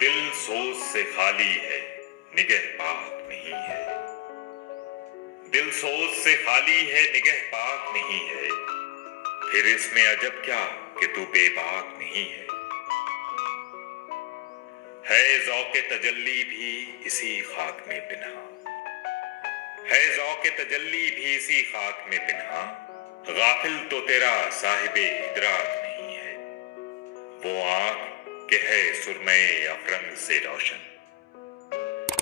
دل سوز سے خالی ہے، نگہ پاک نہیں ہے۔ دل سوز سے خالی ہے، نگہ پاک نہیں ہے۔ پھر اس میں عجب کیا کہ تو بے باک نہیں ہے۔ ہے ذوق تجلی بھی اسی خاک میں پنہاں، ہے ذوق تجلی بھی اسی خاک میں پنہاں۔ غافل تو تیرا صاحب ادراک نہیں ہے، وہ آنکھ کہ ہے سرمے افرنگ سے روشن،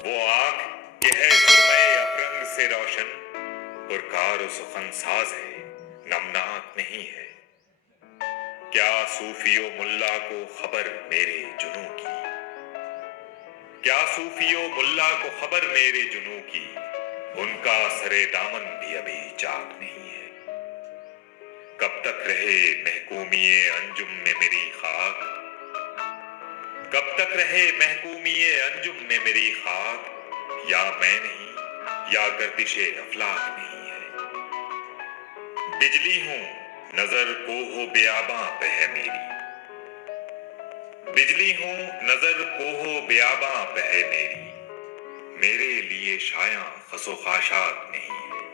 وہ آنکھ کہ ہے سرمے افرنگ سے روشن۔ پرکار و سخن ساز ہے، نمناک نہیں ہے۔ کیا صوفی و ملا کو خبر میرے جنوں کی، کیا صوفی و ملا کو خبر میرے جنوں کی، ان کا سرے دامن بھی ابھی چاک نہیں ہے۔ کب تک رہے محکومی انجم میں میری خاک، کب تک رہے محکومی انجم میں میری خاک، یا میں نہیں یا گردش افلاک نہیں ہے۔ بجلی ہوں نظر کوہ بیاباں پہ ہے میری، بجلی ہوں نظر کوہ بیاباں پہ ہے میری، میرے لیے شایاں خس و خاشاک نہیں ہے۔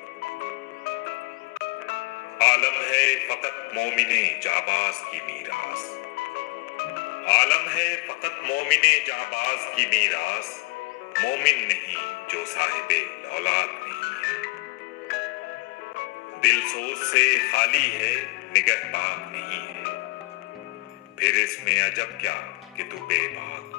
عالم ہے فقط مومن جانباز کی میراث، عالم ہے فقط مومن جانباز کی میراث، مومن نہیں جو صاحب اولاد نہیں ہے۔ دل سوز سے خالی ہے، نگہ پاک نہیں ہے۔ پھر اس میں عجب کیا کہ تو بے باک